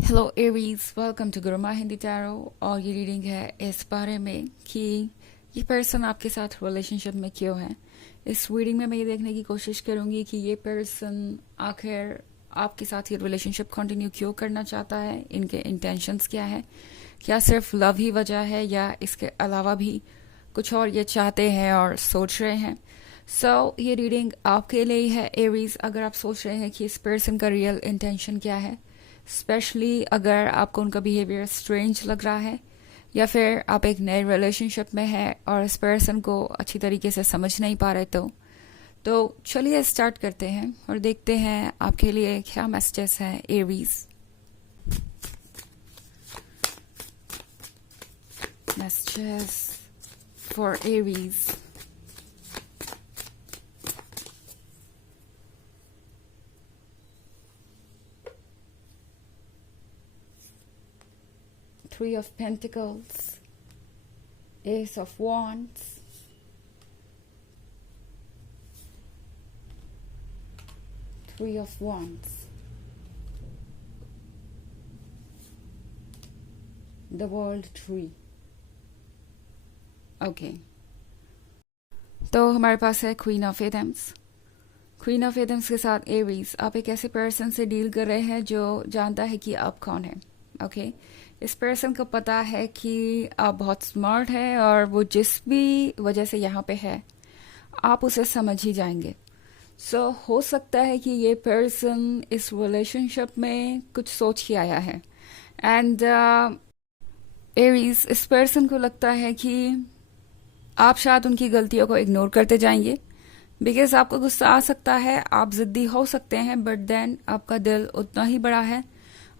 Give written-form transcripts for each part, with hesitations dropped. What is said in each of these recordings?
Hello Aries, welcome to Gurumaa Hindi tarot. और ये reading है इस बारे में कि ये पर्सन आपके साथ रिलेशनशिप में क्यों है। इस रीडिंग में मैं ये देखने की कोशिश करूंगी कि ये पर्सन आखिर आपके साथ ये रिलेशनशिप कंटिन्यू क्यों करना चाहता है, इनके इंटेंशंस क्या है, क्या सिर्फ लव ही वजह है या इसके अलावा भी कुछ और ये चाहते हैं और सोच रहे हैं। ये रीडिंग आपके लिए ही है एरीज। अगर आप सोच रहे हैं कि इस पर्सन का रियल इंटेंशन क्या है, स्पेशली अगर आपको उनका बिहेवियर स्ट्रेंज लग रहा है या फिर आप एक नए रिलेशनशिप में हैं और इस पर्सन को अच्छी तरीके से समझ नहीं पा रहे, तो चलिए स्टार्ट करते हैं और देखते हैं आपके लिए क्या मैसेजेस हैं Aries. Messages for Aries. Three of Pentacles, Ace of Wands, Three of Wands, the World Tree। Okay, तो हमारे पास है queen of Adams. Queen of Adams के साथ एरीज, आप एक ऐसे पर्सन से डील कर रहे हैं जो जानता है कि आप कौन है। ओके, इस पर्सन को पता है कि आप बहुत स्मार्ट है और वो जिस भी वजह से यहाँ पे है आप उसे समझ ही जाएंगे। हो सकता है कि ये पर्सन इस रिलेशनशिप में कुछ सोच के आया है एंड एरीज, इस पर्सन को लगता है कि आप शायद उनकी गलतियों को इग्नोर करते जाएंगे बिकॉज आपको गुस्सा आ सकता है, आप जिद्दी हो सकते हैं, बट देन आपका दिल उतना ही बड़ा है,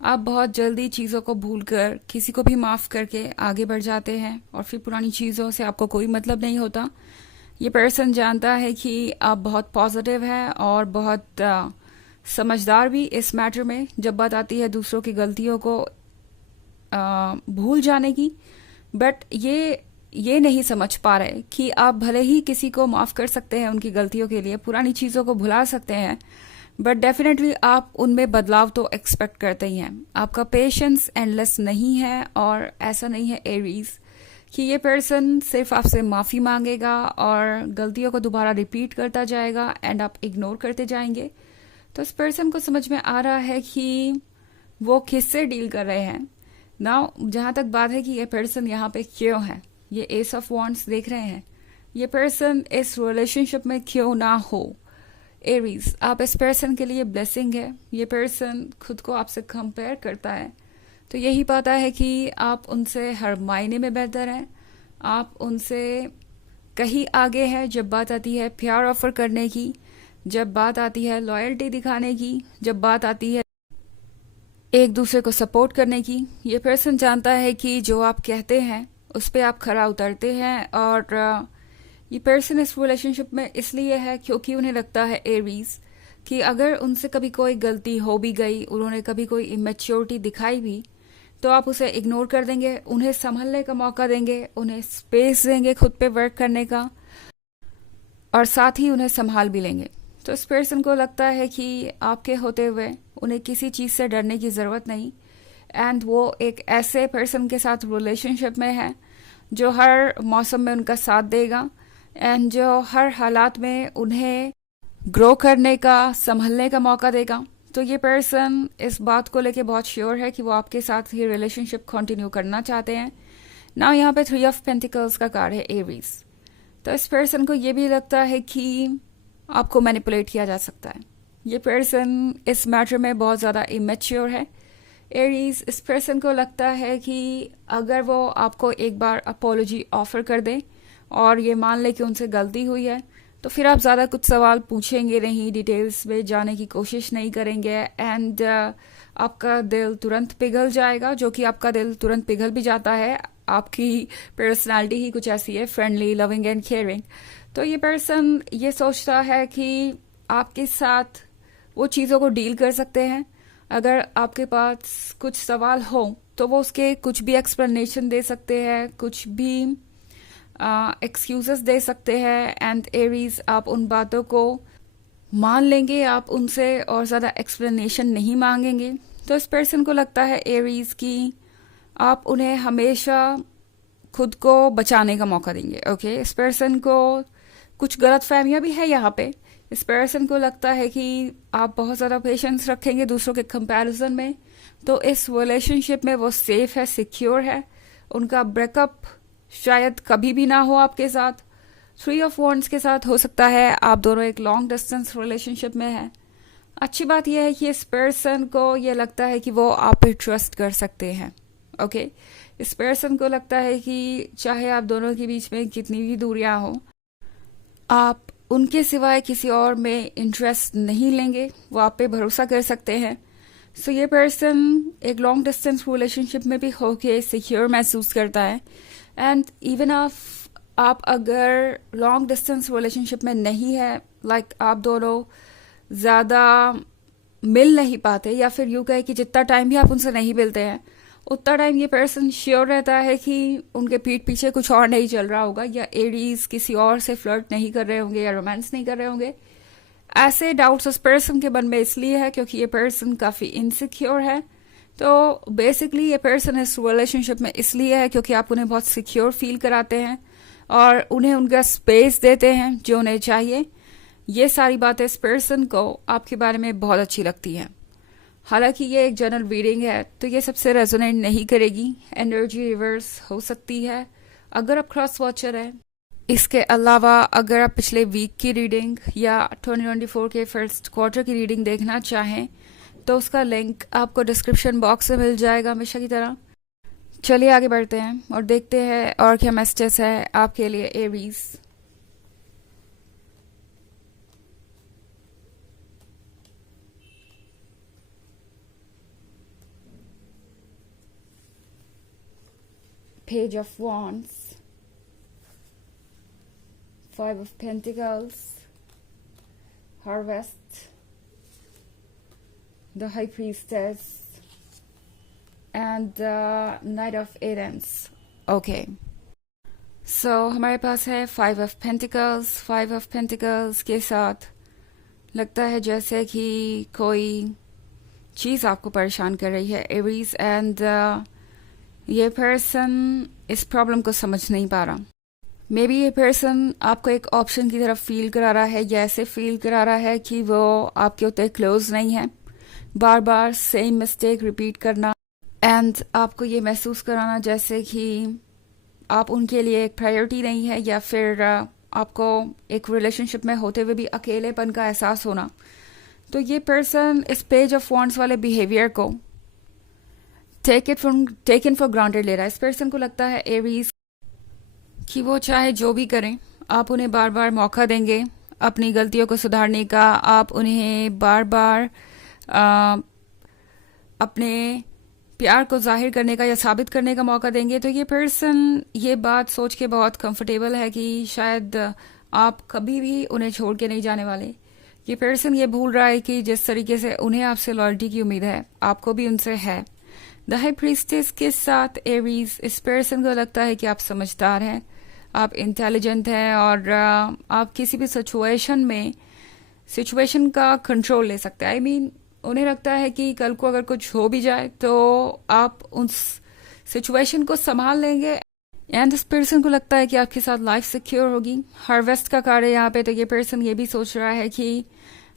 आप बहुत जल्दी चीज़ों को भूलकर किसी को भी माफ़ करके आगे बढ़ जाते हैं और फिर पुरानी चीज़ों से आपको कोई मतलब नहीं होता। ये पर्सन जानता है कि आप बहुत पॉजिटिव हैं और बहुत समझदार भी इस मैटर में, जब बात आती है दूसरों की गलतियों को भूल जाने की। बट ये नहीं समझ पा रहे कि आप भले ही किसी को माफ़ कर सकते हैं उनकी गलतियों के लिए, पुरानी चीज़ों को भुला सकते हैं, बट डेफिनेटली आप उनमें बदलाव तो एक्सपेक्ट करते ही हैं। आपका पेशेंस एंडलेस नहीं है और ऐसा नहीं है एरीज कि ये पर्सन सिर्फ आपसे माफ़ी मांगेगा और गलतियों को दोबारा रिपीट करता जाएगा एंड आप इग्नोर करते जाएंगे। तो इस पर्सन को समझ में आ रहा है कि वो किससे डील कर रहे हैं। नाउ जहाँ तक बात है कि ये पर्सन यहाँ पे क्यों है, ये एस ऑफ वॉन्ड्स देख रहे हैं, ये पर्सन इस रिलेशनशिप में क्यों ना हो। एरीज, आप इस पर्सन के लिए ब्लेसिंग है। ये पर्सन खुद को आपसे कंपेयर करता है, तो यही पाता है कि आप उनसे हर मायने में बेहतर हैं, आप उनसे कहीं आगे हैं जब बात आती है प्यार ऑफर करने की, जब बात आती है लॉयल्टी दिखाने की, जब बात आती है एक दूसरे को सपोर्ट करने की। ये पर्सन जानता है कि जो आप कहते हैं उस पर आप खरा उतरते हैं और ये पर्सन इस रिलेशनशिप में इसलिए है क्योंकि उन्हें लगता है एरीज कि अगर उनसे कभी कोई गलती हो भी गई, उन्होंने कभी कोई इमेच्योरिटी दिखाई भी, तो आप उसे इग्नोर कर देंगे, उन्हें संभलने का मौका देंगे, उन्हें स्पेस देंगे खुद पे वर्क करने का और साथ ही उन्हें संभाल भी लेंगे। तो इस पर्सन को लगता है कि आपके होते हुए उन्हें किसी चीज़ से डरने की ज़रूरत नहीं एंड वो एक ऐसे पर्सन के साथ रिलेशनशिप में है जो हर मौसम में उनका साथ देगा एंड जो हर हालात में उन्हें ग्रो करने का, संभलने का मौका देगा। तो ये पर्सन इस बात को लेके बहुत श्योर है कि वो आपके साथ ही रिलेशनशिप कंटिन्यू करना चाहते हैं। ना यहाँ पे थ्री ऑफ पेंटिकल्स का कार्ड है एरीज, तो इस पर्सन को ये भी लगता है कि आपको मैनिपुलेट किया जा सकता है। ये पर्सन इस मैटर में बहुत ज़्यादा इमेच्योर है। एरीज, इस पर्सन को लगता है कि अगर वो आपको एक बार अपोलॉजी ऑफर कर दे और ये मान ले कि उनसे गलती हुई है, तो फिर आप ज़्यादा कुछ सवाल पूछेंगे नहीं, डिटेल्स में जाने की कोशिश नहीं करेंगे एंड आपका दिल तुरंत पिघल जाएगा, जो कि आपका दिल तुरंत पिघल भी जाता है। आपकी पर्सनालिटी ही कुछ ऐसी है, फ्रेंडली, लविंग एंड केयरिंग। तो ये पर्सन ये सोचता है कि आपके साथ वो चीज़ों को डील कर सकते हैं। अगर आपके पास कुछ सवाल हो तो वो उसके कुछ भी एक्सप्लेनेशन दे सकते हैं, कुछ भी एक्सक्यूजेस दे सकते हैं एंड एरीज, आप उन बातों को मान लेंगे, आप उनसे और ज़्यादा एक्सप्लेनेशन नहीं मांगेंगे। तो इस पर्सन को लगता है एरीज की आप उन्हें हमेशा खुद को बचाने का मौका देंगे। ओके, इस पर्सन को कुछ गलत फहमियां भी है यहाँ पे। इस पर्सन को लगता है कि आप बहुत ज़्यादा पेशेंस रखेंगे दूसरों के कंपैरिजन में, तो इस रिलेशनशिप में वो सेफ है, सिक्योर है। उनका ब्रेकअप शायद कभी भी ना हो आपके साथ। 3 ऑफ वॉन्ड्स के साथ हो सकता है आप दोनों एक लॉन्ग डिस्टेंस रिलेशनशिप में हैं। अच्छी बात यह है कि इस पर्सन को यह लगता है कि वो आप पे ट्रस्ट कर सकते हैं। ओके, इस पर्सन को लगता है कि चाहे आप दोनों के बीच में कितनी भी दूरियां हो, आप उनके सिवाय किसी और में इंटरेस्ट नहीं लेंगे, वो आप पे भरोसा कर सकते हैं। सो ये पर्सन एक लॉन्ग डिस्टेंस रिलेशनशिप में भी होके सिक्योर महसूस करता है। एंड इवन आप अगर लॉन्ग डिस्टेंस रिलेशनशिप में नहीं है, लाइक आप दोनों ज़्यादा मिल नहीं पाते, या फिर यूँ कहे कि जितना टाइम भी आप उनसे नहीं मिलते हैं उतना टाइम ये पर्सन श्योर रहता है कि उनके पीठ पीछे कुछ और नहीं चल रहा होगा, या एरीज किसी और से फ्लर्ट नहीं कर रहे होंगे या रोमांस नहीं कर रहे होंगे। ऐसे डाउट्स उस पर्सन के मन में इसलिए है क्योंकि ये पर्सन काफ़ी इनसिक्योर है। तो बेसिकली ये पर्सन इस रिलेशनशिप में इसलिए है क्योंकि आप उन्हें बहुत सिक्योर फील कराते हैं और उन्हें उनका स्पेस देते हैं जो उन्हें चाहिए। ये सारी बातें इस पर्सन को आपके बारे में बहुत अच्छी लगती हैं। हालांकि ये एक जनरल रीडिंग है तो ये सबसे रेजोनेट नहीं करेगी, एनर्जी रिवर्स हो सकती है अगर आप क्रॉस वॉचर हैं। इसके अलावा अगर आप पिछले वीक की रीडिंग या 2024 के फर्स्ट क्वार्टर की रीडिंग देखना चाहें तो उसका लिंक आपको डिस्क्रिप्शन बॉक्स में मिल जाएगा हमेशा की तरह। चलिए आगे बढ़ते हैं और देखते हैं और क्या मैसेजेस है आपके लिए Aries. Page of Wands, 5 of Pentacles, Harvest, the High Priestess, and the Knight of Aidens. Okay. So हमारे पास है 5 of Pentacles। 5 of Pentacles के साथ लगता है जैसे कि कोई चीज़ आपको परेशान कर रही है एरीज, एंड ये पर्सन इस प्रॉब्लम को समझ नहीं पा रहा। मे बी ये पर्सन आपको एक ऑप्शन की तरफ फील करा रहा है, या ऐसे फील करा रहा है कि वो आपके उतने क्लोज नहीं है, बार बार सेम मिस्टेक रिपीट करना, एंड आपको ये महसूस कराना जैसे कि आप उनके लिए एक प्रायोरिटी नहीं है, या फिर आपको एक रिलेशनशिप में होते हुए भी अकेलेपन का एहसास होना। तो ये पर्सन इस पेज ऑफ वॉन्ड्स वाले बिहेवियर को टेकन फॉर ग्रांटेड ले रहा है। इस पर्सन को लगता है एरीज कि वो चाहे जो भी करें आप उन्हें बार बार मौका देंगे अपनी गलतियों को सुधारने का, आप उन्हें बार बार अपने प्यार को जाहिर करने का या साबित करने का मौका देंगे। तो ये पर्सन ये बात सोच के बहुत कंफर्टेबल है कि शायद आप कभी भी उन्हें छोड़ के नहीं जाने वाले। ये पर्सन ये भूल रहा है कि जिस तरीके से उन्हें आपसे लॉयल्टी की उम्मीद है आपको भी उनसे है। द हाई प्रीस्टेस के साथ एरीज, इस पर्सन को लगता है कि आप समझदार हैं, आप इंटेलिजेंट हैं और आप किसी भी सिचुएशन का कंट्रोल ले सकते हैं। आई मीन उन्हें लगता है कि कल को अगर कुछ हो भी जाए तो आप उस सिचुएशन को संभाल लेंगे। एंड इस पर्सन को लगता है कि आपके साथ लाइफ सिक्योर होगी। हार्वेस्ट का कार्ड है यहाँ पे, तो ये पर्सन ये भी सोच रहा है कि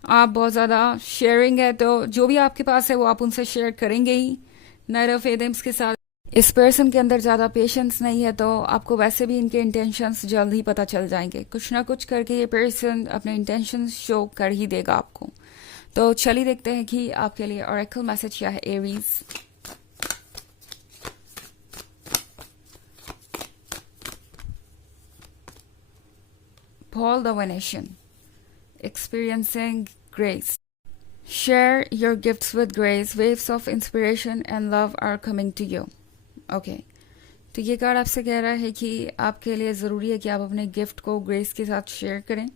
आप बहुत ज़्यादा शेयरिंग है, तो जो भी आपके पास है वो आप उनसे शेयर करेंगे ही। नाइट ऑफ एडेम्स के साथ इस पर्सन के अंदर ज़्यादा पेशेंस नहीं है, तो आपको वैसे भी इनके इंटेंशंस जल्द ही पता चल जाएंगे। कुछ ना कुछ करके ये पर्सन अपने इंटेंशंस शो कर ही देगा आपको। तो चलिए देखते हैं कि आपके लिए ऑरेकल मैसेज क्या है Aries. Paul the Venetian, experiencing grace. Share your gifts with grace. Waves of inspiration and love are coming to you. Okay. तो ये कार्ड आपसे कह रहा है कि आपके लिए ज़रूरी है कि आप अपने गिफ्ट को ग्रेस के साथ शेयर करें।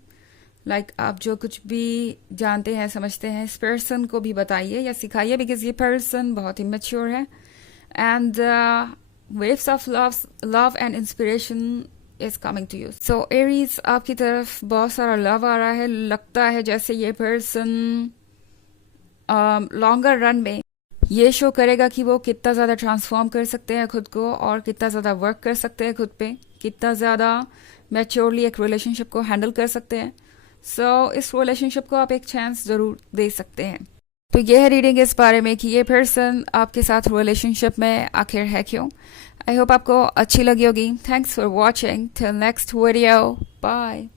लाइक आप जो कुछ भी जानते हैं समझते हैं इस पर्सन को भी बताइए या सिखाइए, बिकॉज ये पर्सन बहुत ही मैच्योर है। And waves of love and inspiration is coming to you. So Aries, आपकी तरफ बहुत सारा लव आ रहा है। लगता है जैसे ये पर्सन लॉन्गर रन में ये शो करेगा कि वो कितना ज़्यादा ट्रांसफॉर्म कर सकते हैं खुद को और कितना ज़्यादा वर्क कर सकते हैं खुद पे, कितना ज़्यादा मैच्योरली एक रिलेशनशिप को हैंडल कर सकते हैं। सो इस रिलेशनशिप को आप एक चांस ज़रूर दे सकते हैं। तो ये है रीडिंग इस बारे में कि ये पर्सन आपके साथ रिलेशनशिप में आखिर है क्यों। आई होप आपको अच्छी लगी होगी। Thanks for watching. Till next video, bye.